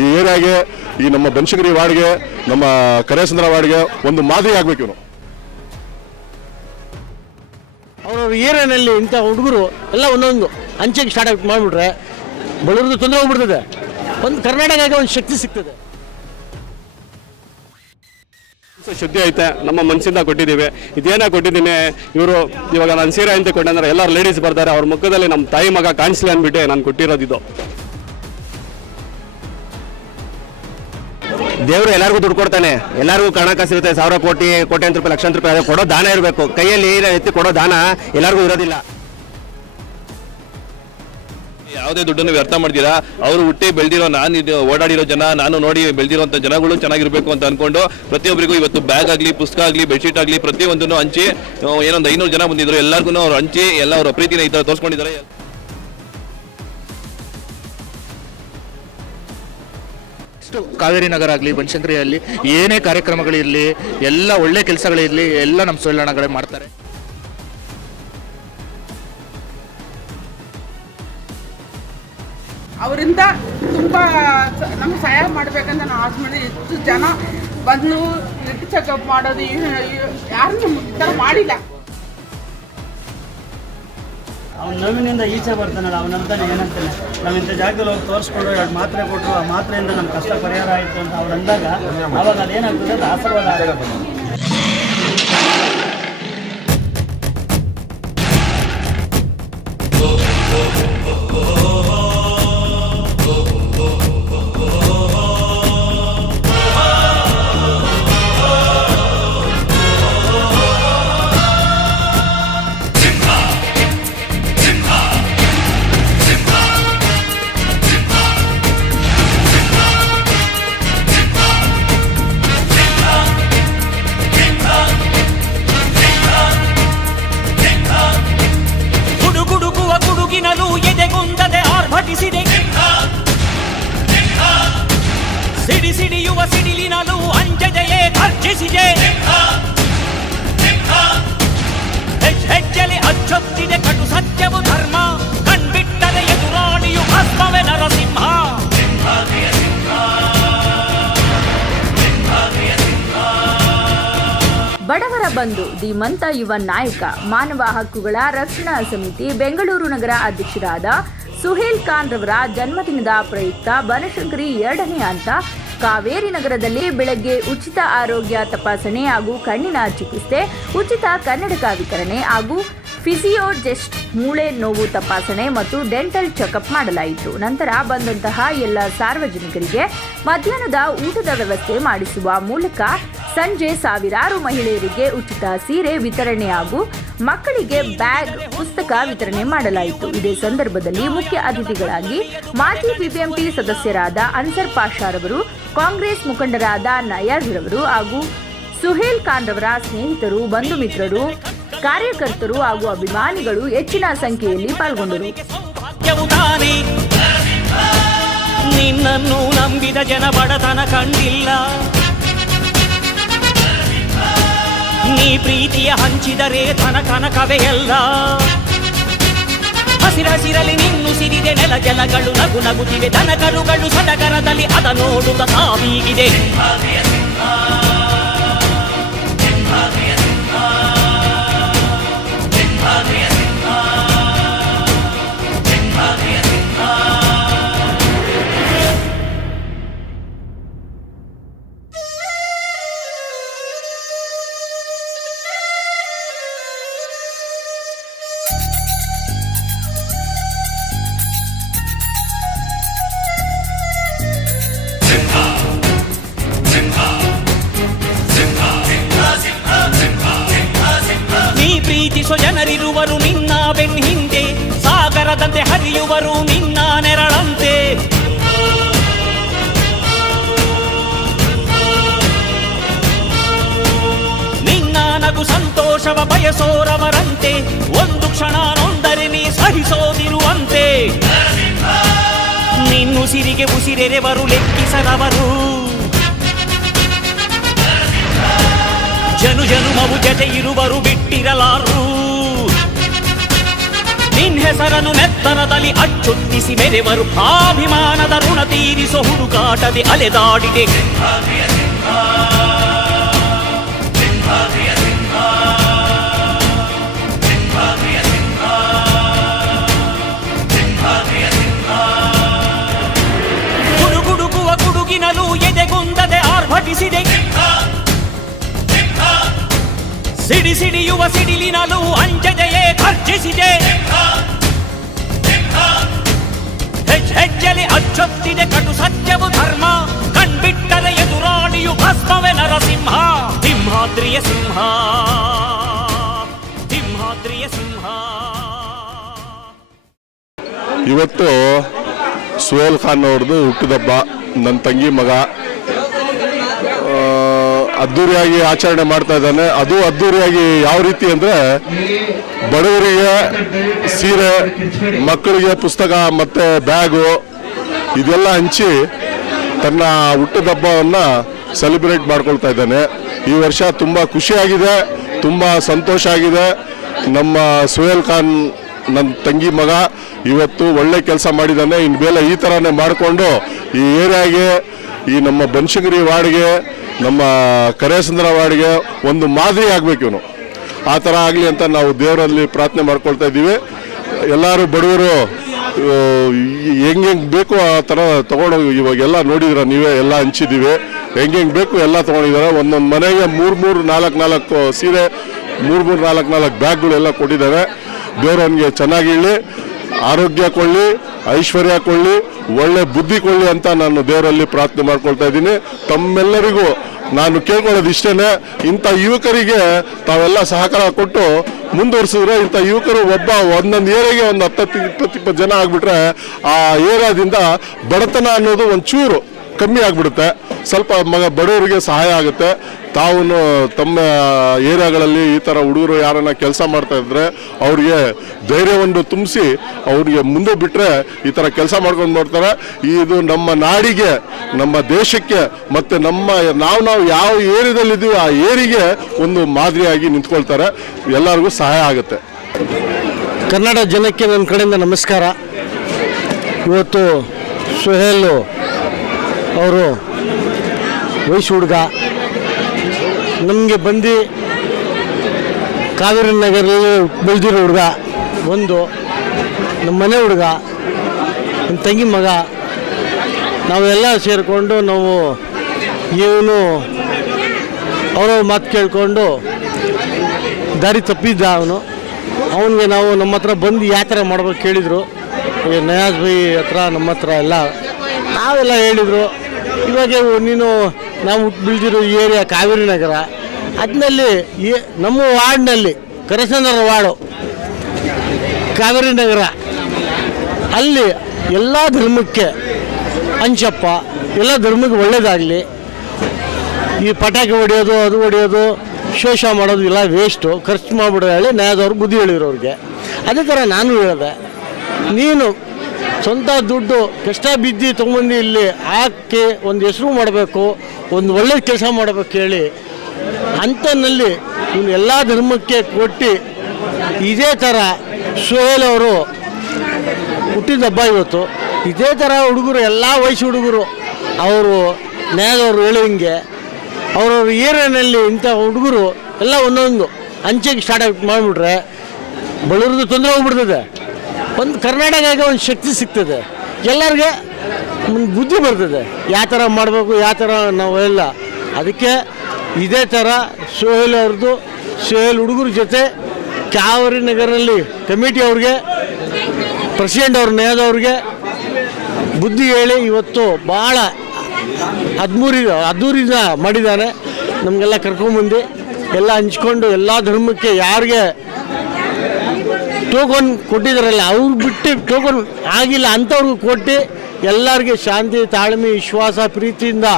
ಈ ಏರಿಯಾಗೆ ಈ ನಮ್ಮ ಬನಶಂಕರಿ ವಾರ್ಡ್ಗೆ ನಮ್ಮ ಕರೇಸಂದ್ರ ವಾರ್ಡ್ಗೆ ಒಂದು ಮಾದರಿ ಆಗ್ಬೇಕು ಇವನು. ಅವ್ರವ್ರ ಏರಿಯಾನಲ್ಲಿ ಇಂಥ ಹುಡುಗರು ಎಲ್ಲ ಒಂದೊಂದು ಅಂಚೆಗೆ ಸ್ಟಾರ್ಟ್ ಮಾಡಿಬಿಟ್ರೆ ಬಡವ್ರದ್ದು ತೊಂದರೆ ಹೋಗ್ಬಿಡ್ತದೆ ಒಂದು ಕರ್ನಾಟಕಕ್ಕೆ ಒಂದು ಶಕ್ತಿ ಸಿಗ್ತದೆ. ಶುದ್ಧಿ ಐತೆ ನಮ್ಮ ಮನಸ್ಸಿಂದ ಕೊಟ್ಟಿದ್ದೀವಿ. ಇದೇನ ಕೊಟ್ಟಿದ್ದೀನಿ ಇವರು ಇವಾಗ ನಾನು ಸೀರೆ ಅಂತ ಕೊಟ್ಟೆ ಅಂದರೆ ಎಲ್ಲರೂ ಲೇಡೀಸ್ ಬರ್ತಾರೆ ಅವ್ರ ಮುಖದಲ್ಲಿ ನಮ್ಮ ತಾಯಿ ಮಗ ಕಾಣಿಸ್ಲಿ ಅಂದ್ಬಿಟ್ಟು ನಾನು ಕೊಟ್ಟಿರೋದಿದ್ದು ದೇವರು ಎಲ್ಲರಿಗೂ ದುಡ್ಡು ಕೊಡ್ತಾನೆ. ಎಲ್ಲರಿಗೂ ಕಾಣಕ ಇರುತ್ತೆ. ಸಾವಿರ ಕೋಟಿ, ಕೋಟ್ಯಾಂತರ ರೂಪಾಯಿ, ಲಕ್ಷಾಂತರ ರೂಪಾಯಿ ಕೊಡೋ ದಾನ ಇರಬೇಕು. ಕೈಯಲ್ಲಿ ಎತ್ತಿ ಕೊಡೋ ದಾನ ಎಲ್ಲರಿಗೂ ಇರೋದಿಲ್ಲ. ಯಾವುದೇ ದುಡ್ಡನ್ನು ವ್ಯರ್ಥ ಮಾಡ್ತೀರಾ? ಅವರು ಹುಟ್ಟಿ ಬೆಳೆದಿರೋ ನಾನು ಓಡಾಡಿರೋ ಜನ, ನಾನು ನೋಡಿ ಬೆಳೆದಿರೋಂಥ ಜನಗಳು ಚೆನ್ನಾಗಿರಬೇಕು ಅಂತ ಅನ್ಕೊಂಡು ಪ್ರತಿಯೊಬ್ಬರಿಗೂ ಇವತ್ತು ಬ್ಯಾಗ್ ಆಗಲಿ, ಪುಸ್ತಕ ಆಗಲಿ, ಬೆಡ್ಶೀಟ್ ಆಗಲಿ ಪ್ರತಿಯೊಂದನ್ನು ಹಂಚಿ ಏನೊಂದು ಐನೂರು ಜನ ಬಂದಿದ್ರು ಎಲ್ಲರಿಗೂ ಅವ್ರು ಹಂಚಿ, ಎಲ್ಲ ಅವರ ಪ್ರೀತಿನ ಈ ಥರ ತೋರಿಸ್ಕೊಂಡಿದ್ದಾರೆ. ಇಷ್ಟು ಕಾವೇರಿ ನಗರ ಆಗಲಿ ಬನಶಂಕರಿಯಲ್ಲಿ ಏನೇ ಕಾರ್ಯಕ್ರಮಗಳಿರಲಿ, ಎಲ್ಲ ಒಳ್ಳೆ ಕೆಲಸಗಳಿರಲಿ, ಎಲ್ಲ ನಮ್ಮ ಸೊಳ್ಳಣಗಳೇ ಮಾಡ್ತಾರೆ. ಅವರಿಂದ ತುಂಬ ನಮ್ಗೆ ಸಹಾಯ ಮಾಡಬೇಕಂತ ನಾವು ಆಸೆ ಮಾಡಿ ಎಷ್ಟು ಜನ ಬಂದು ಚೆಕಪ್ ಮಾಡೋದು ಯಾರು ನಮ್ಗೆ ಈ ಥರ ಮಾಡಿಲ್ಲ. ಅವ್ನು ನೋವಿನಿಂದ ಈಚೆ ಬರ್ತಾನಲ್ಲ ಅವನಂತಾನೆ ಏನಂತಾನೆ? ನಾವು ಇಂಥ ಜಾಗದಲ್ಲಿ ಹೋಗಿ ತೋರಿಸ್ಕೊಂಡು ಎರಡು ಮಾತ್ರೆ ಕೊಟ್ಟರು ಆ ಮಾತ್ರೆಯಿಂದ ನಮ್ಮ ಕಷ್ಟ ಪರಿಹಾರ ಆಯಿತು ಅಂತ ಅವ್ರು ಅಂದಾಗ ಅವಾಗ ಅದೇನಾಗ್ತದೆ ಅಂತ ಆಶೀರ್ವಾದ ಆಗುತ್ತೆ. ಅಂಜದೆಯೇ ಹೆಜ್ಜೆಲಿ ಹೆಜ್ ಹೆಜ್ಜೆಲೆ ಅಚ್ಚೊತ್ತಿದೆ ಕಟು ಸತ್ಯವು ಧರ್ಮ. ಕಣ್ಬಿಟ್ಟರೆ ಎದುರಾಳಿಯು ಭಸ್ಮವೆ ನರಸಿಂಹ. ಬಡವರ ಬಂಧು, ಧೀಮಂತ ಯುವ ನಾಯಕ, ಮಾನವ ಹಕ್ಕುಗಳ ರಕ್ಷಣಾ ಸಮಿತಿ, ಬೆಂಗಳೂರು ನಗರ ಅಧ್ಯಕ್ಷರಾದ ಸುಹೇಲ್ ಖಾನ್ ರವರ ಜನ್ಮದಿನದ ಪ್ರಯುಕ್ತ ಬನಶಂಕರಿ ಎರಡನೇ ಹಂತ, ಕಾವೇರಿ ನಗರದಲ್ಲಿ ಬೆಳಗ್ಗೆ ಉಚಿತ ಆರೋಗ್ಯ ತಪಾಸಣೆ ಹಾಗೂ ಕಣ್ಣಿನ ಚಿಕಿತ್ಸೆ, ಉಚಿತ ಕನ್ನಡಕ ವಿತರಣೆ ಹಾಗೂ ಫಿಸಿಯೋಜೆಸ್ಟ್ ಮೂಳೆ ನೋವು ತಪಾಸಣೆ ಮತ್ತು ಡೆಂಟಲ್ ಚೆಕಪ್ ಮಾಡಲಾಯಿತು. ನಂತರ ಬಂದಂತಹ ಎಲ್ಲ ಸಾರ್ವಜನಿಕರಿಗೆ ಮಧ್ಯಾಹ್ನದ ಊಟದ ವ್ಯವಸ್ಥೆ ಮಾಡಿಸುವ ಮೂಲಕ ಸಂಜೆ ಸಾವಿರಾರು ಮಹಿಳೆಯರಿಗೆ ಉಚಿತ ಸೀರೆ ವಿತರಣೆ ಹಾಗೂ ಮಕ್ಕಳಿಗೆ ಬ್ಯಾಗ್, ಪುಸ್ತಕ ವಿತರಣೆ ಮಾಡಲಾಯಿತು. ಇದೇ ಸಂದರ್ಭದಲ್ಲಿ ಮುಖ್ಯ ಅತಿಥಿಗಳಾಗಿ ಮಾಜಿ ಬಿಬಿಎಂಪಿ ಸದಸ್ಯರಾದ ಅನ್ಸರ್ ಪಾಷಾರವರು ಕಾಂಗ್ರೆಸ್ ಮುಖಂಡರಾದ ನಯಾಜ್ ರವರು ಹಾಗೂ ಸುಹೇಲ್ ಖಾನ್ ರವರ ಸ್ನೇಹಿತರು, ಬಂಧು ಮಿತ್ರರು, ಕಾರ್ಯಕರ್ತರು ಹಾಗೂ ಅಭಿಮಾನಿಗಳು ಹೆಚ್ಚಿನ ಸಂಖ್ಯೆಯಲ್ಲಿ ಪಾಲ್ಗೊಂಡರು. ನಿನ್ನನ್ನು ನಂಬಿದ ಜನ ಬಡತನ ಕಂಡಿಲ್ಲ. ನೀ ಪ್ರೀತಿಯ ಹಂಚಿದರೆ ಧನ ಕನಕವೇ ಎಲ್ಲ. ಹಸಿರಸಿರಲಿ ನಿನ್ನು ಸಿರಿದೆ ನೆಲ ಜಲಗಳು ನಗು ನಗುತ್ತಿವೆ ದನ ಕರುಗಳು ಸಡಗರದಲ್ಲಿ ಅದ ನೋಡುತ್ತ ತಾವೀಗಿದೆ. ಒಂದು ಕ್ಷಣ ನೊಂದರೆ ನೀ ಸಹಿಸೋದಿರುವಂತೆ ನಿನ್ನುಸಿರಿಗೆ ಉಸಿರೆರೆವರು ಲೆಕ್ಕಿಸದವರು ಜನು ಜನುಮವು ಜತೆ ಇರುವರು ಬಿಟ್ಟಿರಲಾರು ನಿನ್ ಹೆಸರನ್ನು ನೆತ್ತರದಲ್ಲಿ ಅಚ್ಚೊತ್ತಿಸಿ ಮೆರೆವರು ಅಭಿಮಾನದ ಋಣ ತೀರಿಸೋ ಹುಡುಕಾಟದೆ ಅಲೆದಾಡಿದೆ ಎದೆಗುಂದದೆ ಆರ್ಭಟಿಸಿದೆ ಸಿಡಿ ಸಿಡಿಯುವ ಸಿಡಿಲಿನಲು ಅಂಜದೆಯೇ ಖರ್ಚಿಸಿದೆ ಹೆಜ್ ಹೆಜ್ಜೆಲಿ ಅಚ್ಚೊತ್ತಿದೆ ಕಟು ಸತ್ಯವು ಧರ್ಮ ಕಣ್ಬಿಟ್ಟರೆ ಎದುರಾಳಿಯು ಭಸ್ಮವೇ ನರಸಿಂಹ ಸಿಂಹಾದ್ರಿಯ ಸಿಂಹ ಸಿಂಹಾದ್ರಿಯ ಸಿಂಹ ಇವತ್ತು ಸುಹೇಲ್ ಖಾನ್ ಅವ್ರದ್ದು ಹುಟ್ಟಿದಬ್ಬ ನನ್ನ ತಂಗಿ ಮಗ. ಅದ್ದೂರಿಯಾಗಿ ಆಚರಣೆ ಮಾಡ್ತಾ ಇದ್ದಾನೆ. ಅದು ಅದ್ದೂರಿಯಾಗಿ ಯಾವ ರೀತಿ ಅಂದರೆ ಬಡವರಿಗೆ ಸೀರೆ, ಮಕ್ಕಳಿಗೆ ಪುಸ್ತಕ ಮತ್ತು ಬ್ಯಾಗು ಇದೆಲ್ಲ ಹಂಚಿ ತನ್ನ ಹುಟ್ಟಿದಬ್ಬವನ್ನು ಸೆಲೆಬ್ರೇಟ್ ಮಾಡ್ಕೊಳ್ತಾ ಇದ್ದಾನೆ. ಈ ವರ್ಷ ತುಂಬ ಖುಷಿಯಾಗಿದೆ, ತುಂಬ ಸಂತೋಷ ಆಗಿದೆ. ನಮ್ಮ ಸುಹೇಲ್ ಖಾನ್ ನನ್ನ ತಂಗಿ ಮಗ ಇವತ್ತು ಒಳ್ಳೆ ಕೆಲಸ ಮಾಡಿದ್ದಾನೆ. ಇನ್ನು ಮೇಲೆ ಈ ಥರನೇ ಮಾಡಿಕೊಂಡು ಈ ಏರಿಯಾಗೆ, ಈ ನಮ್ಮ ಬನಶಂಕರಿ ವಾರ್ಡ್ಗೆ ನಮ್ಮ ಕರೆ ಸುಂದರವಾಡಿಗೆ ಒಂದು ಮಾದರಿ ಆಗಬೇಕು ಇವನು. ಆ ಥರ ಆಗಲಿ ಅಂತ ನಾವು ದೇವರಲ್ಲಿ ಪ್ರಾರ್ಥನೆ ಮಾಡ್ಕೊಳ್ತಾ ಇದ್ದೀವಿ. ಎಲ್ಲರೂ ಬಡವರು ಹೆಂಗೆ ಬೇಕು ಆ ಥರ ತೊಗೊಂಡು ಇವಾಗೆಲ್ಲ ನೋಡಿದ್ರೆ ನೀವೇ, ಎಲ್ಲ ಹಂಚಿದ್ದೀವಿ. ಹೆಂಗೆ ಬೇಕು ಎಲ್ಲ ತೊಗೊಂಡಿದ್ದಾರೆ. ಒಂದೊಂದು ಮನೆಗೆ ಮೂರು ಮೂರು ನಾಲ್ಕು ನಾಲ್ಕು ಸೀರೆ, ಮೂರು ಮೂರು ನಾಲ್ಕು ನಾಲ್ಕು ಬ್ಯಾಗ್ಗಳು ಎಲ್ಲ ಕೊಟ್ಟಿದ್ದಾರೆ ದೇವರವನಿಗೆ ಚೆನ್ನಾಗಿ ಚೆನ್ನಾಗಿರಲಿ ಆರೋಗ್ಯ ಕೊಳ್ಳಿ, ಐಶ್ವರ್ಯ ಕೊಳ್ಳಿ, ಒಳ್ಳೆ ಬುದ್ಧಿ ಕೊಳ್ಳಿ ಅಂತ ನಾನು ದೇವರಲ್ಲಿ ಪ್ರಾರ್ಥನೆ ಮಾಡ್ಕೊಳ್ತಾ ಇದ್ದೀನಿ. ತಮ್ಮೆಲ್ಲರಿಗೂ ನಾನು ಕೇಳ್ಕೊಳ್ಳೋದು ಇಷ್ಟೇ ಇಂಥ ಯುವಕರಿಗೆ ತಾವೆಲ್ಲ ಸಹಕಾರ ಕೊಟ್ಟು ಮುಂದುವರಿಸಿದ್ರೆ ಇಂಥ ಯುವಕರು ಒಬ್ಬ ಒಂದೊಂದು ಏರಿಯಾಗೆ ಒಂದು ಹತ್ತತ್ತು ಇಪ್ಪತ್ತು ಇಪ್ಪತ್ತು ಜನ ಆಗಿಬಿಟ್ರೆ ಆ ಏರಿಯಾದಿಂದ ಬಡತನ ಅನ್ನೋದು ಒಂಚೂರು ಚೂರು ಕಮ್ಮಿ ಆಗಿಬಿಡುತ್ತೆ. ಸ್ವಲ್ಪ ಮಗ ಬಡವರಿಗೆ ಸಹಾಯ ಆಗುತ್ತೆ. ತಾವು ತಮ್ಮ ಏರಿಯಾಗಳಲ್ಲಿ ಈ ಥರ ಹುಡುಗರು ಯಾರನ್ನ ಕೆಲಸ ಮಾಡ್ತಾ ಇದ್ರೆ ಅವ್ರಿಗೆ ಧೈರ್ಯವನ್ನು ತುಂಬಿಸಿ ಅವ್ರಿಗೆ ಮುಂದೆ ಬಿಟ್ಟರೆ ಈ ಥರ ಕೆಲಸ ಮಾಡ್ಕೊಂಡು ಮಾಡ್ತಾರೆ ಇದು ನಮ್ಮ ನಾಡಿಗೆ, ನಮ್ಮ ದೇಶಕ್ಕೆ ಮತ್ತು ನಮ್ಮ ನಾವು ನಾವು ಯಾವ ಏರಿಯಾದಲ್ಲಿದ್ದೀವಿ ಆ ಏರಿಗೆ ಒಂದು ಮಾದರಿಯಾಗಿ ನಿಂತ್ಕೊಳ್ತಾರೆ. ಎಲ್ಲರಿಗೂ ಸಹಾಯ ಆಗುತ್ತೆ. ಕನ್ನಡ ಜನಕ್ಕೆ ನನ್ನ ಕಡೆಯಿಂದ ನಮಸ್ಕಾರ. ಇವತ್ತು ಸುಹೇಲ್ ಅವರು ವಯಸ್ಸು ಹುಡುಗ. ನಮಗೆ ಬಂದು ಕಾವೇರಿ ನಗರಲ್ಲಿ ಬೆಳೆದಿರೋ ಹುಡುಗ, ಒಂದು ನಮ್ಮ ಮನೆ ಹುಡುಗ, ನಮ್ಮ ತಂಗಿ ಮಗ, ನಾವೆಲ್ಲ ಸೇರಿಕೊಂಡು ನಾವು ಇವನು ಅವರವ್ರ ಮಾತು ಕೇಳಿಕೊಂಡು ದಾರಿ ತಪ್ಪಿದ್ದ ಅವನು. ಅವನಿಗೆ ನಾವು ನಮ್ಮ ಹತ್ರ ಬಂದು ಯಾವ ಥರ ಮಾಡ್ಬೇಕು ಕೇಳಿದರು. ನಯಾಜ್ ಭಾಯಿ ಹತ್ರ ನಮ್ಮ ಹತ್ರ ಎಲ್ಲ, ನಾವೆಲ್ಲ ಹೇಳಿದರು. ಇವಾಗ ನೀನು ನಾವು ಹುಟ್ಟು ಬೆಳೆದಿರೋ ಏರಿಯಾ ಕಾವೇರಿ ನಗರ ಅದರಲ್ಲಿ ನಮ್ಮ ವಾರ್ಡ್ನಲ್ಲಿ ಕರಸನರ ವಾರ್ಡು, ಕಾವೇರಿ ನಗರ. ಅಲ್ಲಿ ಎಲ್ಲ ಧರ್ಮಕ್ಕೆ ಅಂಚಪ್ಪ, ಎಲ್ಲ ಧರ್ಮಕ್ಕೆ ಒಳ್ಳೇದಾಗಲಿ. ಈ ಪಟಾಕಿ ಹೊಡೆಯೋದು, ಅದು ಹೊಡೆಯೋದು, ಶೋಷ ಮಾಡೋದು ಇಲ್ಲ ವೇಸ್ಟು ಖರ್ಚು ಮಾಡಿಬಿಡೋ ಹೇಳಿ ನ್ಯಾಯದವ್ರು ಬುದ್ಧಿ ಹೇಳಿರೋರಿಗೆ. ಅದೇ ಥರ ನಾನು ಹೇಳಿದೆ, ನೀನು ಸ್ವಂತ ದುಡ್ಡು ಕಷ್ಟ ಬಿದ್ದು ತೊಗೊಂಡು ಇಲ್ಲಿ ಹಾಕಿ ಒಂದು ಹೆಸರು ಮಾಡಬೇಕು ಒಂದು ಒಳ್ಳೆ ಕೆಲಸ ಮಾಡಬೇಕು ಹೇಳಿ ಅಂಥನಲ್ಲಿ ಇವನು ಎಲ್ಲ ಧರ್ಮಕ್ಕೆ ಕೊಟ್ಟು ಇದೇ ಥರ ಸೋಹೇಲ್ ಅವರು ಹುಟ್ಟಿದ ಹಬ್ಬ ಇವತ್ತು. ಇದೇ ಥರ ಹುಡುಗರು, ಎಲ್ಲ ವಯಸ್ಸು ಹುಡುಗರು, ಅವರು ನ್ಯಾಯದವರು ಹೇಳುವಂಗೆ ಅವ್ರವ್ರ ಏರಿಯಾನಲ್ಲಿ ಇಂಥ ಹುಡುಗರು ಎಲ್ಲ ಒಂದೊಂದು ಅಂಚೆಗೆ ಸ್ಟಾರ್ಟ್ ಮಾಡಿಬಿಟ್ರೆ ಬಡವ್ರದ್ದು ತೊಂದರೆ ಹೋಗ್ಬಿಡ್ತದೆ. ಒಂದು ಕರ್ನಾಟಕಕ್ಕೆ ಒಂದು ಶಕ್ತಿ ಸಿಗ್ತದೆ. ಎಲ್ಲರಿಗೆ ಒಂದು ಬುದ್ಧಿ ಬರ್ತದೆ. ಯಾವ ಥರ ಮಾಡಬೇಕು ಯಾವ ಥರ ನಾವು ಎಲ್ಲ ಅದಕ್ಕೆ ಇದೇ ಥರ ಸೋಹೇಲ್ ಅವ್ರದ್ದು, ಸೋಹೇಲ್ ಹುಡುಗರ ಜೊತೆ ಕಾವೇರಿ ನಗರಲ್ಲಿ ಕಮಿಟಿ ಅವ್ರಿಗೆ, ಪ್ರೆಸಿಡೆಂಟ್ ಅವ್ರ ನೇದವ್ರಿಗೆ ಬುದ್ಧಿ ಹೇಳಿ ಇವತ್ತು ಭಾಳ ಹದಿಮೂರಿ ಅದ್ದೂರಿನ ಮಾಡಿದ್ದಾನೆ ನಮಗೆಲ್ಲ ಕರ್ಕೊಂಬಂದು ಎಲ್ಲ ಹಂಚ್ಕೊಂಡು ಎಲ್ಲ ಧರ್ಮಕ್ಕೆ ಯಾರಿಗೆ ಟೋಕನ್ ಕೊಟ್ಟಿದ್ದಾರಲ್ಲ ಅವ್ರು ಬಿಟ್ಟು ಟೋಕನ್ ಆಗಿಲ್ಲ ಅಂಥವ್ರಿಗೂ ಕೊಟ್ಟು ಎಲ್ಲರಿಗೆ ಶಾಂತಿ, ತಾಳ್ಮೆ, ವಿಶ್ವಾಸ, ಪ್ರೀತಿಯಿಂದ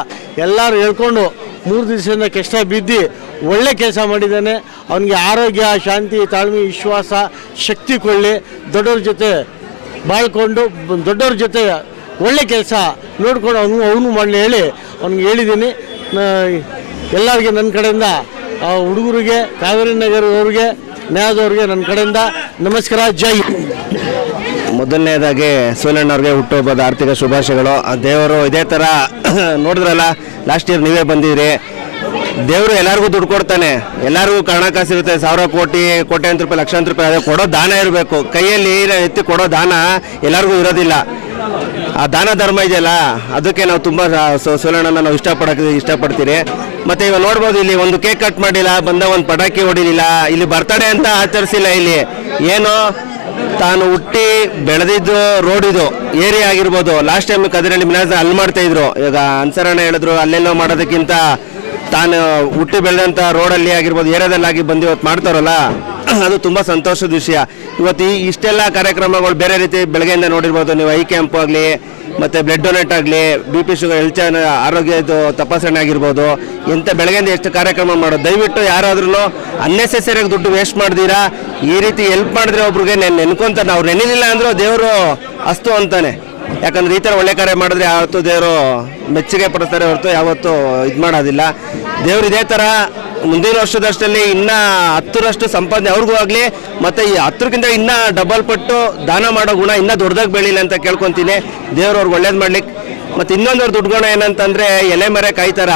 ಎಲ್ಲರೂ ಹೇಳ್ಕೊಂಡು ಮೂರು ದಿವಸದಿಂದ ಕಷ್ಟ ಬಿದ್ದು ಒಳ್ಳೆ ಕೆಲಸ ಮಾಡಿದ್ದಾನೆ. ಅವನಿಗೆ ಆರೋಗ್ಯ, ಶಾಂತಿ, ತಾಳ್ಮೆ, ವಿಶ್ವಾಸ, ಶಕ್ತಿ ಕೊಳ್ಳಿ ದೊಡ್ಡವ್ರ ಜೊತೆ ಬಾಳ್ಕೊಂಡು, ದೊಡ್ಡವ್ರ ಜೊತೆ ಒಳ್ಳೆ ಕೆಲಸ ನೋಡ್ಕೊಂಡು ಅವನು ಅವನು ಮಾಡಲಿ ಹೇಳಿ ಅವ್ನಿಗೆ ಹೇಳಿದ್ದೀನಿ. ಎಲ್ಲರಿಗೆ ನನ್ನ ಕಡೆಯಿಂದ ಹುಡುಗರಿಗೆ, ಕಾವೇರಿ ನಗರದವ್ರಿಗೆ, ನ್ಯಾಯದವ್ರಿಗೆ ನನ್ನ ಕಡೆಯಿಂದ ನಮಸ್ಕಾರ. ಜೈ ಮೊದಲನೇದಾಗಿ ಸೋಲಣ್ಣವ್ರಿಗೆ ಹುಟ್ಟುಹಬ್ಬದ ಆರ್ಥಿಕ ಶುಭಾಶಯಗಳು. ಆ ದೇವರು ಇದೇ ಥರ ನೋಡಿದ್ರಲ್ಲ ಲಾಸ್ಟ್ ಇಯರ್ ನೀವೇ ಬಂದಿದ್ರಿ. ದೇವರು ಎಲ್ಲರಿಗೂ ದುಡ್ಡು ಕೊಡ್ತಾನೆ. ಎಲ್ಲರಿಗೂ ಕಾಸು ಇರುತ್ತೆ, ಸಾವಿರ ಕೋಟಿ, ಕೋಟ್ಯಾಂತರ ರೂಪಾಯಿ, ಲಕ್ಷಾಂತರ ರೂಪಾಯಿ ಅದೇ ಕೊಡೋ ದಾನ ಇರಬೇಕು. ಕೈಯಲ್ಲಿ ಎತ್ತಿ ಕೊಡೋ ದಾನ ಎಲ್ಲರಿಗೂ ಇರೋದಿಲ್ಲ. ಆ ದಾನ ಧರ್ಮ ಇದೆಯಲ್ಲ, ಅದಕ್ಕೆ ನಾವು ತುಂಬ ಸೋಲಣ್ಣನ ನಾವು ಇಷ್ಟಪಡಕ್ಕೆ ಇಷ್ಟಪಡ್ತೀರಿ. ಮತ್ತು ಇವಾಗ ನೋಡ್ಬೋದು ಇಲ್ಲಿ ಒಂದು ಕೇಕ್ ಕಟ್ ಮಾಡಿಲ್ಲ, ಬಂದ ಒಂದು ಪಟಾಕಿ ಹೊಡಿಲಿಲ್ಲ, ಇಲ್ಲಿ ಬರ್ತಡೆ ಅಂತ ಆಚರಿಸಿಲ್ಲ ಇಲ್ಲಿ. ಏನು? ತಾನು ಹುಟ್ಟಿ ಬೆಳೆದಿದ್ದು ರೋಡ್ ಇದು ಏರಿಯಾ ಆಗಿರ್ಬೋದು. ಲಾಸ್ಟ್ ಟೈಮ್ ಕದಿರಲ್ಲಿ ಮಿನಾಜ್ ಅಲ್ಲಿ ಮಾಡ್ತಾ ಇದ್ರು. ಈಗ ಅನ್ಸರಣ ಹೇಳಿದ್ರು, ಅಲ್ಲೆಲ್ಲೋ ಮಾಡೋದಕ್ಕಿಂತ ತಾನು ಹುಟ್ಟಿ ಬೆಳೆದಂಥ ರೋಡಲ್ಲಿ ಆಗಿರ್ಬೋದು ಏರಿಯಾದಲ್ಲಿ ಆಗಿ ಬಂದು ಇವತ್ತು ಮಾಡ್ತಾರಲ್ಲ, ಅದು ತುಂಬ ಸಂತೋಷದ ವಿಷಯ. ಇವತ್ತು ಈ ಇಷ್ಟೆಲ್ಲ ಕಾರ್ಯಕ್ರಮಗಳು ಬೇರೆ ರೀತಿ ಬೆಳಗ್ಗೆಯಿಂದ ನೋಡಿರ್ಬೋದು. ನೀವು ಐ ಕ್ಯಾಂಪ್ ಆಗಲಿ ಮತ್ತು ಬ್ಲಡ್ ಡೊನೇಟ್ ಆಗಲಿ ಬಿ ಪಿ ಶುಗರ್ ಹೆಲ್ತ್ ಆರೋಗ್ಯದ ತಪಾಸಣೆ ಆಗಿರ್ಬೋದು. ಎಂಥ ಬೆಳಗ್ಗೆಯಿಂದ ಎಷ್ಟು ಕಾರ್ಯಕ್ರಮ ಮಾಡೋದು. ದಯವಿಟ್ಟು ಯಾರಾದ್ರೂ ಅನ್ನೆಸೆಸರಿಯಾಗಿ ದುಡ್ಡು ವೇಸ್ಟ್ ಮಾಡಿದೀರಾ, ಈ ರೀತಿ ಹೆಲ್ಪ್ ಮಾಡಿದ್ರೆ ಒಬ್ರಿಗೆ ನೆನ್ ನೆನ್ಕೊಂತಾರೆ ಅವ್ರು ನೆನೆಲಿಲ್ಲ ಅಂದರೂ ದೇವರು ಅಸ್ತು ಅಂತಾನೆ. ಯಾಕಂದ್ರೆ ಈ ಥರ ಒಳ್ಳೆ ಕಾರ್ಯ ಮಾಡಿದ್ರೆ ಯಾವತ್ತೂ ದೇವರು ಮೆಚ್ಚುಗೆ ಪಡ್ತಾರೆ ಹೊರತು ಯಾವತ್ತೂ ಇದು ಮಾಡೋದಿಲ್ಲ. ದೇವರು ಇದೇ ಥರ ಮುಂದಿನ ವರ್ಷದಷ್ಟರಲ್ಲಿ ಇನ್ನ ಹತ್ತರಷ್ಟು ಸಂಪಾದನೆ ಅವ್ರಿಗೂ ಆಗಲಿ, ಮತ್ತು ಈ ಹತ್ತರಕ್ಕಿಂತ ಇನ್ನೂ ಡಬಲ್ ಪಟ್ಟು ದಾನ ಮಾಡೋ ಗುಣ ಇನ್ನೂ ದೊಡ್ಡದಾಗಿ ಬೆಳೀಲಿ ಅಂತ ಕೇಳ್ಕೊತೀನಿ. ದೇವ್ರು ಅವ್ರಿಗೆ ಒಳ್ಳೇದು ಮಾಡ್ಲಿಕ್ಕೆ ಮತ್ತು ಇನ್ನೊಂದು ದೊಡ್ಡ ಗುಣ ಏನಂತಂದರೆ ಎಲೆ ಮರೆ ಕಾಯ್ತಾರ.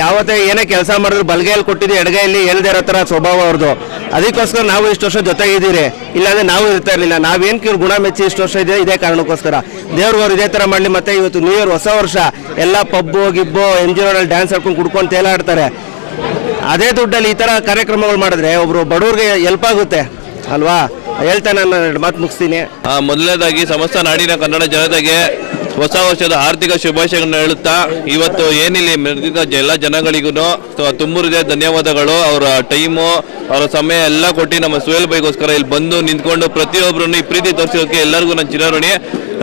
ಯಾವತ್ತೇ ಏನೇ ಕೆಲಸ ಮಾಡಿದ್ರು ಬಲಗೈಯಲ್ಲಿ ಕೊಟ್ಟಿದ್ದು ಎಡಗೈಯಲ್ಲಿ ಎಲ್ದೇ ಇರೋ ಥರ ಸ್ವಭಾವ ಅವ್ರದ್ದು ಅದಕ್ಕೋಸ್ಕರ ನಾವು ಇಷ್ಟು ವರ್ಷ ಜೊತೆಗಿದ್ದೀರಿ. ಇಲ್ಲಾಂದ್ರೆ ನಾವು ಇರ್ತಾ ಇರಲಿಲ್ಲ. ನಾವೇನು ಇವ್ರ ಗುಣ ಮೆಚ್ಚಿ ಇಷ್ಟು ವರ್ಷ ಇದೆ ಇದೇ ಕಾರಣಕ್ಕೋಸ್ಕರ. ದೇವ್ರವ್ರು ಇದೇ ಥರ ಮಾಡಲಿ, ಮತ್ತೆ ಇವತ್ತು ನ್ಯೂ ಇಯರ್ ಹೊಸ ವರ್ಷ. ಎಲ್ಲ ಪಬ್ಬು, ಗಿಬ್ಬು, ಎನ್ ಜಿ ರೋಡಲ್ಲಿ ಡ್ಯಾನ್ಸ್ ಹಾಕೊಂಡು ಕುಡ್ಕೊಂಡು ತೇಲಾಡ್ತಾರೆ. ಅದೇ ದುಡ್ಡಲ್ಲಿ ಈ ಥರ ಕಾರ್ಯಕ್ರಮಗಳು ಮಾಡಿದ್ರೆ ಒಬ್ರು ಬಡವ್ರಿಗೆ ಹೆಲ್ಪ್ ಆಗುತ್ತೆ, ಅಲ್ವಾ? ಹೇಳ್ತಾ ನಾನು ಎರಡು ಮಾತು ಮುಗಿಸ್ತೀನಿ. ಮೊದಲನೇದಾಗಿ ಸಮಸ್ತ ನಾಡಿನ ಕನ್ನಡ ಜನತೆಗೆ ಹೊಸ ವರ್ಷದ ಆರ್ಥಿಕ ಶುಭಾಶಯಗಳನ್ನ ಹೇಳುತ್ತಾ, ಇವತ್ತು ಏನಿಲ್ಲಿ ಮೆರೆದಿದ್ದ ಎಲ್ಲ ಜನಗಳಿಗೂ ತುಂಬುರಿದೆ, ಧನ್ಯವಾದಗಳು. ಅವರ ಟೈಮು, ಅವರ ಸಮಯ ಎಲ್ಲ ಕೊಟ್ಟು ನಮ್ಮ ಸುಹೇಲ್ ಬೈಗೋಸ್ಕರ ಇಲ್ಲಿ ಬಂದು ನಿಂತ್ಕೊಂಡು ಪ್ರತಿಯೊಬ್ಬರನ್ನು ಈ ಪ್ರೀತಿ ತೋರಿಸೋಕೆ ಎಲ್ಲರಿಗೂ ನಾನು ಚಿರಋಣಿ.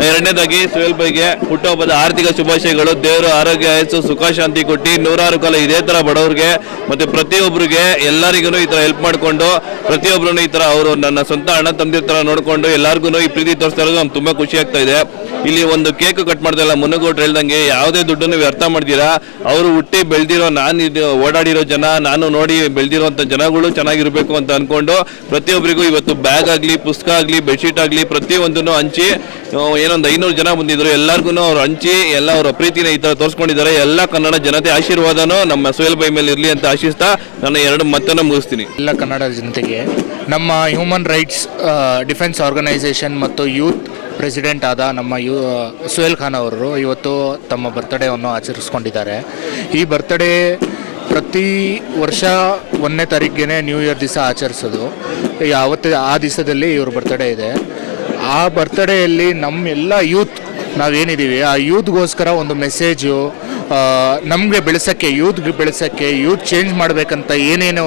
ಎರಡನೇದಾಗಿ ಸುಹೇಲ್ ಬೈಗೆ ಹುಟ್ಟುಹಬ್ಬದ ಆರ್ಥಿಕ ಶುಭಾಶಯಗಳು. ದೇವರು ಆರೋಗ್ಯ, ಆಯಸ್ಸು, ಸುಖ, ಶಾಂತಿ ಕೊಟ್ಟು ನೂರಾರು ಕಾಲ ಇದೇ ತರ ಬಡವ್ರಿಗೆ ಮತ್ತೆ ಪ್ರತಿಯೊಬ್ಬರಿಗೆ ಎಲ್ಲರಿಗೂ ಈ ತರ ಹೆಲ್ಪ್ ಮಾಡಿಕೊಂಡು ಪ್ರತಿಯೊಬ್ಬರನ್ನು ಈ ತರ ಅವರು ನನ್ನ ಸ್ವಂತ ಅಣ್ಣ ತಂದಿರ ತರ ನೋಡಿಕೊಂಡು ಎಲ್ಲರಿಗೂ ಈ ಪ್ರೀತಿ ತೋರಿಸ್ತಾ ಇರೋದು ನಮ್ಗೆ ತುಂಬಾ ಖುಷಿ ಆಗ್ತಾ ಇದೆ. ಇಲ್ಲಿ ಒಂದು ಕೇಕ್ ಕಟ್ ಮಾಡ್ದಲ್ಲ ಮುನ್ನಗೋಟ್ರು ಹೇಳ್ದಂಗೆ ಯಾವುದೇ ದುಡ್ಡನ್ನು ವ್ಯರ್ಥ ಮಾಡ್ತೀರಾ? ಅವರು ಹುಟ್ಟಿ ಬೆಳೆದಿರೋ ನಾನು ಇದು ಓಡಾಡಿರೋ ಜನ, ನಾನು ನೋಡಿ ಬೆಳೆದಿರೋಂಥ ಜನಗಳು ಚೆನ್ನಾಗಿರ್ಬೇಕು ಅಂತ ಅನ್ಕೊಂಡು ಪ್ರತಿಯೊಬ್ಬರಿಗೂ ಇವತ್ತು ಬ್ಯಾಗ್ ಆಗಲಿ, ಪುಸ್ತಕ ಆಗಲಿ, ಬೆಡ್ಶೀಟ್ ಆಗಲಿ ಪ್ರತಿಯೊಂದನ್ನು ಹಂಚಿ ಏನೊಂದು ಐನೂರು ಜನ ಬಂದಿದ್ರು ಎಲ್ಲರಿಗೂ ಅವ್ರು ಹಂಚಿ, ಎಲ್ಲ ಅವರ ಪ್ರೀತಿನ ಈ ತರ ತೋರಿಸ್ಕೊಂಡಿದ್ದಾರೆ, ಎಲ್ಲ ಕನ್ನಡ ಜನತೆ ಆಶೀರ್ವಾದನೂ ನಮ್ಮ ಸುಹೇಲ್ ಬೈ ಮೇಲೆ ಇರಲಿ ಅಂತ ಆಶಿಸ್ತಾ ನನ್ನ ಎರಡು ಮತ್ತನ್ನು ಮುಗಿಸ್ತೀನಿ. ಎಲ್ಲ ಕನ್ನಡ ಜನತೆಗೆ, ನಮ್ಮ ಹ್ಯೂಮನ್ ರೈಟ್ಸ್ ಡಿಫೆನ್ಸ್ ಆರ್ಗನೈಸೇಷನ್ ಮತ್ತು ಯೂತ್ ಪ್ರೆಸಿಡೆಂಟ್ ಆದ ನಮ್ಮ ಯು ಸುಹೇಲ್ ಖಾನ್ ಅವರು ಇವತ್ತು ತಮ್ಮ ಬರ್ತ್ಡೇವನ್ನು ಆಚರಿಸ್ಕೊಂಡಿದ್ದಾರೆ. ಈ ಬರ್ತ್ಡೇ ಪ್ರತಿ ವರ್ಷ ಒಂದನೇ ತಾರೀಕಿಗೆ ನ್ಯೂ ಇಯರ್ ದಿವಸ ಆಚರಿಸೋದು. ಯಾವತ್ತು ಆ ದಿವಸದಲ್ಲಿ ಇವ್ರ ಬರ್ತ್ಡೇ ಇದೆ. ಆ ಬರ್ತ್ಡೇಯಲ್ಲಿ ನಮ್ಮ ಎಲ್ಲ ಯೂತ್ ನಾವೇನಿದ್ದೀವಿ ಆ ಯೂತ್ಗೋಸ್ಕರ ಒಂದು ಮೆಸೇಜು ನಮಗೆ ಬೆಳೆಸೋಕ್ಕೆ, ಯೂತ್ಗೆ ಬೆಳೆಸೋಕ್ಕೆ, ಯೂತ್ ಚೇಂಜ್ ಮಾಡಬೇಕಂತ ಏನೇನು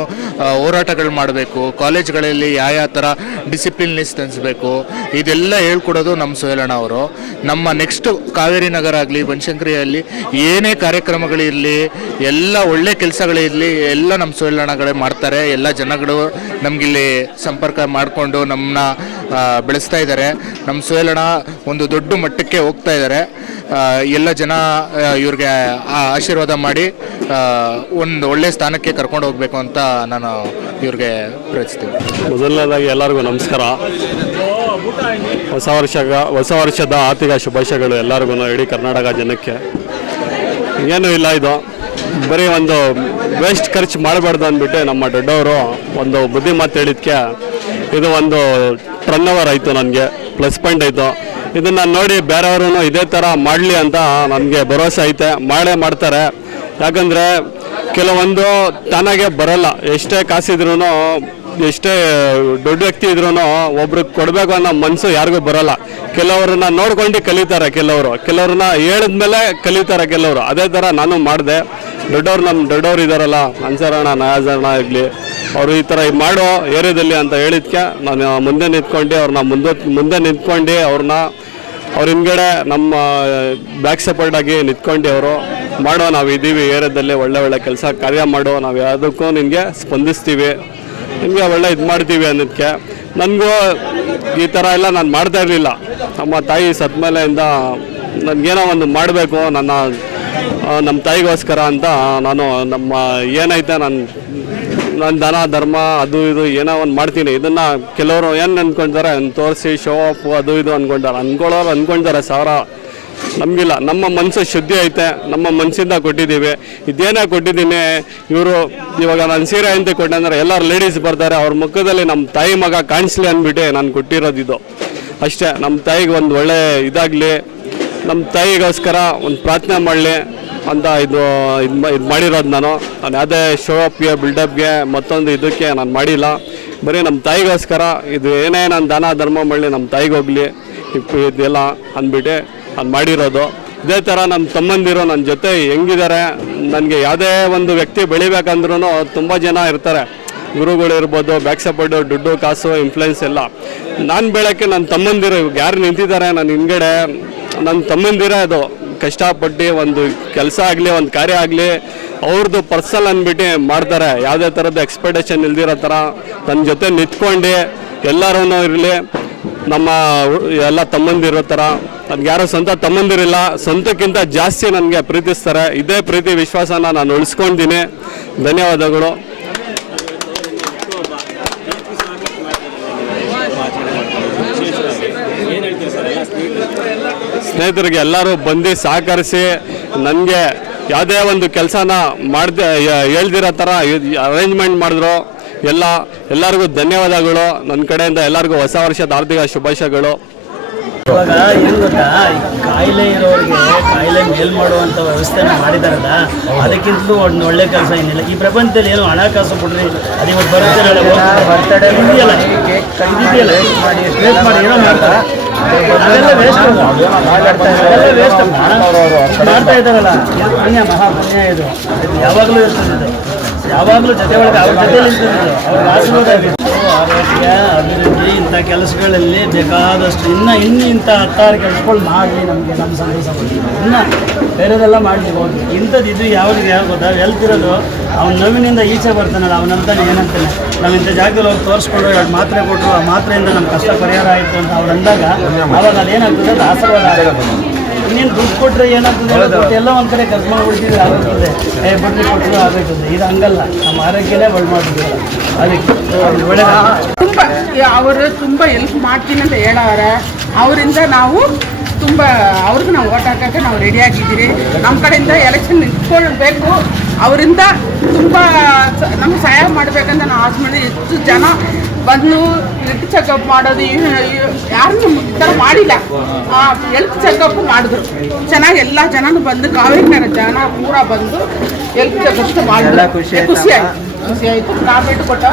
ಹೋರಾಟಗಳು ಮಾಡಬೇಕು. ಕಾಲೇಜ್ಗಳಲ್ಲಿ ಯಾವ ಯಾವ ಥರ ಡಿಸಿಪ್ಲಿನ್ನೆಸ್ ತನಿಸ್ಬೇಕು ಇದೆಲ್ಲ ಹೇಳ್ಕೊಡೋದು ನಮ್ಮ ಸುಹೇಲಣ್ಣ ಅವರು. ನಮ್ಮ ನೆಕ್ಸ್ಟ್ ಕಾವೇರಿ ನಗರ ಆಗಲಿ ಬನಶಂಕರಿಯಲ್ಲಿ ಏನೇ ಕಾರ್ಯಕ್ರಮಗಳಿರಲಿ ಎಲ್ಲ ಒಳ್ಳೆ ಕೆಲಸಗಳಿರಲಿ ಎಲ್ಲ ನಮ್ಮ ಸುಹೇಲಣ್ಣಗಳೇ ಮಾಡ್ತಾರೆ. ಎಲ್ಲ ಜನಗಳು ನಮಗಿಲ್ಲಿ ಸಂಪರ್ಕ ಮಾಡಿಕೊಂಡು ನಮ್ಮನ್ನ ಬೆಳೆಸ್ತಾ ಇದ್ದಾರೆ ನಮ್ಮ ಸುಹೇಲಣ್ಣ ಒಂದು ದೊಡ್ಡ ಮಟ್ಟಕ್ಕೆ ಹೋಗ್ತಾ ಇದ್ದಾರೆ ಎಲ್ಲ ಜನ ಇವ್ರಿಗೆ ಆಶೀರ್ವಾದ ಮಾಡಿ ಒಂದು ಒಳ್ಳೆ ಸ್ಥಾನಕ್ಕೆ ಕರ್ಕೊಂಡು ಹೋಗಬೇಕು ಅಂತ ನಾನು ಇವ್ರಿಗೆ ಪ್ರಯತ್ನಿಸ್ತೀನಿ ಮೊದಲನೇದಾಗಿ ಎಲ್ಲರಿಗೂ ನಮಸ್ಕಾರ. ಹೊಸ ವರ್ಷ, ಹೊಸ ವರ್ಷದ ಆರ್ಥಿಕ ಶುಭಾಶಯಗಳು ಎಲ್ಲರಿಗೂ ಇಡೀ ಕರ್ನಾಟಕ ಜನಕ್ಕೆ. ಏನು ಇಲ್ಲ ಇದು. ಬರೀ ಒಂದು ವೇಸ್ಟ್ ಖರ್ಚು ಮಾಡಬಾರ್ದು ಅಂದ್ಬಿಟ್ಟು ನಮ್ಮ ದೊಡ್ಡವರು ಒಂದು ಬುದ್ಧಿ ಮಾತು ಹೇಳಿದ್ಕೆ ಇದು ಒಂದು ಟರ್ನ್ ಓವರ್ ಆಯಿತು ನನಗೆ ಪ್ಲಸ್ ಪಾಯಿಂಟ್ ಆಯಿತು. ಇದನ್ನು ನೋಡಿ ಬೇರೆಯವರು ಇದೇ ಥರ ಮಾಡಲಿ ಅಂತ ನನಗೆ ಭರವಸೆ ಐತೆ. ಮಾಡೇ ಮಾಡ್ತಾರೆ. ಯಾಕಂದರೆ ಕೆಲವೊಂದು ತಾನಾಗೆ ಬರಲ್ಲ. ಎಷ್ಟೇ ಕಾಸಿದ್ರೂ ಎಷ್ಟೇ ದೊಡ್ಡ ವ್ಯಕ್ತಿ ಇದ್ರೂ ಒಬ್ರಿಗೆ ಕೊಡಬೇಕು ಅನ್ನೋ ಮನಸ್ಸು ಯಾರಿಗೂ ಬರಲ್ಲ. ಕೆಲವ್ರನ್ನ ನೋಡ್ಕೊಂಡು ಕಲಿತಾರೆ ಕೆಲವರು. ಕೆಲವ್ರನ್ನ ಹೇಳಿದ್ಮೇಲೆ ಕಲಿತಾರೆ ಕೆಲವರು. ಅದೇ ಥರ ನಾನು ಮಾಡಿದೆ. ದೊಡ್ಡವ್ರು ನಮ್ಮ ದೊಡ್ಡವ್ರು ಇದ್ದಾರಲ್ಲ ಅನ್ಸರಣ ನಯಾಜರಣ ಇರಲಿ, ಅವರು ಈ ಥರ ಮಾಡೋ ಏರಿಯಾದಲ್ಲಿ ಅಂತ ಹೇಳಿದ್ಕೆ ನಾನು ಮುಂದೆ ನಿಂತ್ಕೊಂಡು ಅವ್ರನ್ನ ಮುಂದೆ ಮುಂದೆ ನಿಂತ್ಕೊಂಡು ಅವ್ರನ್ನ, ಅವ್ರ ಹಿಂದ್ಗಡೆ ನಮ್ಮ ಬ್ಯಾಕ್ ಸಪೋರ್ಟ್ ಆಗಿ ನಿಂತ್ಕೊಂಡು ಅವರು ಮಾಡೋ ನಾವು ಇದ್ದೀವಿ ಏರಿಯಾದಲ್ಲಿ ಒಳ್ಳೆ ಒಳ್ಳೆ ಕೆಲಸ, ಕಾರ್ಯ ಮಾಡೋ ನಾವು ಯಾವುದಕ್ಕೂ ನಿಮಗೆ ಸ್ಪಂದಿಸ್ತೀವಿ. ನಿಮಗೆ ಒಳ್ಳೆ ಇದು ಮಾಡ್ತೀವಿ ಅನ್ನೋದಕ್ಕೆ ನನಗೂ ಈ ಥರ ಎಲ್ಲ ನಾನು ಮಾಡ್ತಾ ಇರಲಿಲ್ಲ. ನಮ್ಮ ತಾಯಿ ಸತ್ಮೇಲೆಯಿಂದ ನನಗೇನೋ ಒಂದು ಮಾಡಬೇಕು, ನನ್ನ ನಮ್ಮ ತಾಯಿಗೋಸ್ಕರ ಅಂತ ನಾನು ನಮ್ಮ ಏನೈತೆ ನಾನು ನನ್ನ ಧನ, ಧರ್ಮ, ಅದು ಇದು ಏನೋ ಒಂದು ಮಾಡ್ತೀನಿ. ಇದನ್ನು ಕೆಲವರು ಏನು ಅಂದ್ಕೊಂತಾರೆ ತೋರಿಸಿ ಶೋ ಆಫ್ ಅದು ಇದು ಅಂದ್ಕೊಂತಾರೆ ಅಂದ್ಕೊಳ್ಳೋರು ಅಂದ್ಕೊಳ್ತಾರೆ ಸಾವಿರ. ನಮಗಿಲ್ಲ. ನಮ್ಮ ಮನಸ್ಸು ಶುದ್ಧಿ ಐತೆ. ನಮ್ಮ ಮನಸ್ಸಿಂದ ಕೊಟ್ಟಿದ್ದೀವಿ. ಇದೇನೇ ಕೊಟ್ಟಿದ್ದೀನಿ, ಇವರು ಇವಾಗ ನಾನು ಸೀರೆ ಅಂತ ಕೊಟ್ಟೆ ಅಂದರೆ ಎಲ್ಲರೂ ಲೇಡೀಸ್ ಬರ್ತಾರೆ. ಅವ್ರ ಮುಖದಲ್ಲಿ ನಮ್ಮ ತಾಯಿ ಮಗ ಕಾಣಿಸ್ಲಿ ಅಂದ್ಬಿಟ್ಟು ನಾನು ಕೊಟ್ಟಿರೋದು ಇದು ಅಷ್ಟೇ ನಮ್ಮ ತಾಯಿಗೆ ಒಂದು ಒಳ್ಳೆ ಇದಾಗಲಿ ನಮ್ಮ ತಾಯಿಗೋಸ್ಕರ ಒಂದು ಪ್ರಾರ್ಥನೆ ಮಾಡಲಿ ಅಂತ ಇದು ಇದು ಇದು ಮಾಡಿರೋದು ನಾನು. ನಾನು ಯಾವುದೇ ಶೋ ಅಪ್ಗೆ ಬಿಲ್ಡಪ್ಗೆ ಮತ್ತೊಂದು ಇದಕ್ಕೆ ನಾನು ಮಾಡಿಲ್ಲ. ಬರೀ ನಮ್ಮ ತಾಯಿಗೋಸ್ಕರ, ಇದು ಏನೇ ನಾನು ದಾನ ಧರ್ಮ ಮಾಡಲಿ ನಮ್ಮ ತಾಯಿಗೆ ಹೋಗಲಿ ಇದೆಲ್ಲ ಅಂದ್ಬಿಟ್ಟು. ನಾನು ಮಾಡಿರೋದು. ಇದೇ ಥರ ನಮ್ಮ ತಮ್ಮಂದಿರು ನನ್ನ ಜೊತೆ ಹೆಂಗಿದ್ದಾರೆ ನನಗೆ ಯಾವುದೇ ಒಂದು ವ್ಯಕ್ತಿ ಬೆಳಿಬೇಕಂದ್ರೂ ತುಂಬ ಜನ ಇರ್ತಾರೆ. ಗುರುಗಳು ಇರ್ಬೋದು ಬ್ಯಾಕ್ ಸಪೋರ್ಟು ದುಡ್ಡು, ಕಾಸು ಇನ್ಫ್ಲುಯೆನ್ಸ್ ಎಲ್ಲ. ನಾನು ಬೆಳಕ್ಕೆ ನನ್ನ ತಮ್ಮಂದಿರು ಇವಾಗ ಯಾರು ನಿಂತಿದ್ದಾರೆ ನನ್ನ ಹಿಂಗಡೆ ನನ್ನ ತಮ್ಮಂದಿರೇ ಅದು. ಕಷ್ಟಪಟ್ಟು ಒಂದು ಕೆಲಸ ಆಗಲಿ, ಒಂದು ಕಾರ್ಯ ಆಗಲಿ ಅವ್ರದ್ದು ಪರ್ಸಲ್ ಅಂದ್ಬಿಟ್ಟು ಮಾಡ್ತಾರೆ. ಯಾವುದೇ ಥರದ್ದು ಎಕ್ಸ್ಪೆಕ್ಟೇಷನ್ ಇಲ್ದಿರೋ ಥರ ನನ್ನ ಜೊತೆ ನಿಂತ್ಕೊಂಡು ಎಲ್ಲರೂ ಇರಲಿ, ನಮ್ಮ ಎಲ್ಲ ತಮ್ಮಂದಿರೋ ಥರ ನನಗೆ ಯಾರೋ ಸ್ವಂತ ತಮ್ಮಂದಿರಿಲ್ಲ, ಸ್ವಂತಕ್ಕಿಂತ ಜಾಸ್ತಿ ನನಗೆ ಪ್ರೀತಿಸ್ತಾರೆ. ಇದೇ ಪ್ರೀತಿ, ವಿಶ್ವಾಸನ ನಾನು ಉಳಿಸ್ಕೊಂಡಿದ್ದೀನಿ. ಧನ್ಯವಾದಗಳು. ಸ್ನೇಹಿತರಿಗೆ ಎಲ್ಲರೂ ಬಂದು ಸಹಕರಿಸಿ, ನನಗೆ ಯಾವುದೇ ಒಂದು ಕೆಲಸನ ಮಾಡ್ದೆ, ಹೇಳ್ದಿರೋ ಥರ ಅರೇಂಜ್ಮೆಂಟ್ ಮಾಡಿದ್ರು. ಎಲ್ಲ, ಎಲ್ಲರಿಗೂ ಧನ್ಯವಾದಗಳು. ನನ್ನ ಕಡೆಯಿಂದ ಎಲ್ಲರಿಗೂ ಹೊಸ ವರ್ಷದ ಆರ್ಥಿಕ ಶುಭಾಶಯಗಳು. ಇವಾಗ ಏನು ಗೊತ್ತಾ? ಕಾಯಿಲೆ ಇರೋರಿಗೆ ಕಾಯಿಲೆ ಮೇಲ್ ಮಾಡುವಂಥ ವ್ಯವಸ್ಥೆನ ಮಾಡಿದಾರಲ್ಲ ಅದಕ್ಕಿಂತಲೂ ಒಂದು ಒಳ್ಳೆ ಕೆಲಸ ಏನಿಲ್ಲ ಈ ಪ್ರಪಂಚದಲ್ಲಿ ಏನು ಹಣಕಾಸು ಕೊಡ್ರಿ ಅದು ಇವತ್ತು ಬರುತ್ತೆ ನಾಳೆ ಹೋಗ್ತದೆ. ಇದೆಯಲ್ಲ ಇದೆಯಲ್ಲ. ವೇಸ್ಟ್ ಮಾಡಿ ಏನೋ ಮಾಡ್ತಾರೆ? ಅದೆಲ್ಲ ವೇಸ್ಟ್ ಅದೆಲ್ಲ ವೇಸ್ಟ್ ಮಾಡ್ತಾ ಇದ್ದಾರಲ್ಲ. ಮಹಾ ಪುಣ್ಯ ಇದು. ಯಾವಾಗಲೂ ಇರ್ತದೆ ಯಾವಾಗಲೂ ಜೊತೆ ಒಳಗೆ ಅವ್ರ ಜೊತೆ ಇರ್ತದೆ ಅವ್ರ ಆಶೀರ್ವಾದ ಆರೋಗ್ಯ ಅಭಿವೃದ್ಧಿ ಇಂಥ ಕೆಲಸಗಳಲ್ಲಿ ಬೇಕಾದಷ್ಟು ಇನ್ನೂ ಇನ್ನು ಇಂಥ ಹತ್ತಾರು ಕೆಲಸಗಳು ಮಾಡಲಿ ನಮಗೆ ನಮ್ಮ ಸಂತೋಷ ಇನ್ನೂ ಇನ್ನು ಬೇರೆದೆಲ್ಲ ಮಾಡಲಿ ಹೋಗಿ ಇಂಥದ್ದು ಇದು ಯಾವ್ದು ಯಾರು ಗೊತ್ತಾ ಹೇಳ್ತಿರೋದು ಅವ್ನ ನೋವಿನಿಂದ ಈಚೆ ಬರ್ತಾನಲ್ಲ ಅವನಂತಾನೆ ಏನಂತಾನೆ? ನಾವು ಇಂಥ ಜಾಗದಲ್ಲಿ ಹೋಗಿ ತೋರಿಸ್ಕೊಂಡು ಎರಡು ಮಾತ್ರೆ ಕೊಟ್ಟರು ಆ ಮಾತ್ರೆಯಿಂದ ನಮ್ಮ ಕಷ್ಟ ಪರಿಹಾರ ಆಯಿತು ಅಂತ ಅವ್ರು ಅಂದಾಗ ಅವಾಗ ಅದೇನಾಗ್ತದೆ? ಅದು ಆಶೀರ್ವಾದ ಆಗುತ್ತೆ. ಇನ್ನೇನು ದುಡ್ಡು ಕೊಟ್ಟರೆ ಏನಾಗ್ತದೆ ಎಲ್ಲ ಒಂದು ಕಡೆ ಖರ್ಚು ಆಗೋಗ್ತದೆ ಏ ಬಡ್ಡಿ ಕೊಟ್ಟರು ಆಗೋಗ್ತದೆ ಇದು ಹಂಗಲ್ಲ. ನಮ್ಮ ಆರೋಗ್ಯನೇ ಒಳ್ಳೆ ಮಾಡ್ತಿದ್ದೀವಿ ಅದಕ್ಕೆ ತುಂಬ ಅವರು ತುಂಬ ಹೆಲ್ಪ್ ಮಾಡ್ತೀನಿ ಅಂತ ಹೇಳೋರೆ ಅವರಿಂದ ನಾವು ತುಂಬ ಅವ್ರಿಗೆ ನಾವು ಓಟ್ ಹಾಕಕ್ಕೆ ನಾವು ರೆಡಿ ಆಗಿದ್ದೀರಿ. ನಮ್ಮ ಕಡೆಯಿಂದ ಎಲೆಕ್ಷನ್ ನಿಂತ್ಕೊಳ್ಬೇಕು. ಅವರಿಂದ ತುಂಬ ನಮ್ಗೆ ಸಹಾಯ ಮಾಡಬೇಕಂತ ನಾವು ಆಸೆ ಮಾಡಿ ಎಷ್ಟು ಜನ ಬಂದು ಹೆಲ್ತ್ ಚೆಕಪ್ ಮಾಡೋದು ಯಾರು ಈ ಥರ ಮಾಡಿಲ್ಲ. ಹೆಲ್ತ್ ಚೆಕಪ್ ಮಾಡಿದ್ರು. ಚೆನ್ನಾಗಿ ಎಲ್ಲ ಜನನು ಬಂದು ಕಾವೇರಿ ನಗರ ಜನ ಪೂರ ಬಂದು ಹೆಲ್ತ್ ಚೆಕಪ್ ಮಾಡಿದ್ರು. ಖುಷಿ ಆಯ್ತು. ಖುಷಿ ಆಯ್ತು. ನಾವು ಬಿಟ್ಟು ಕೊಟ್ಟ.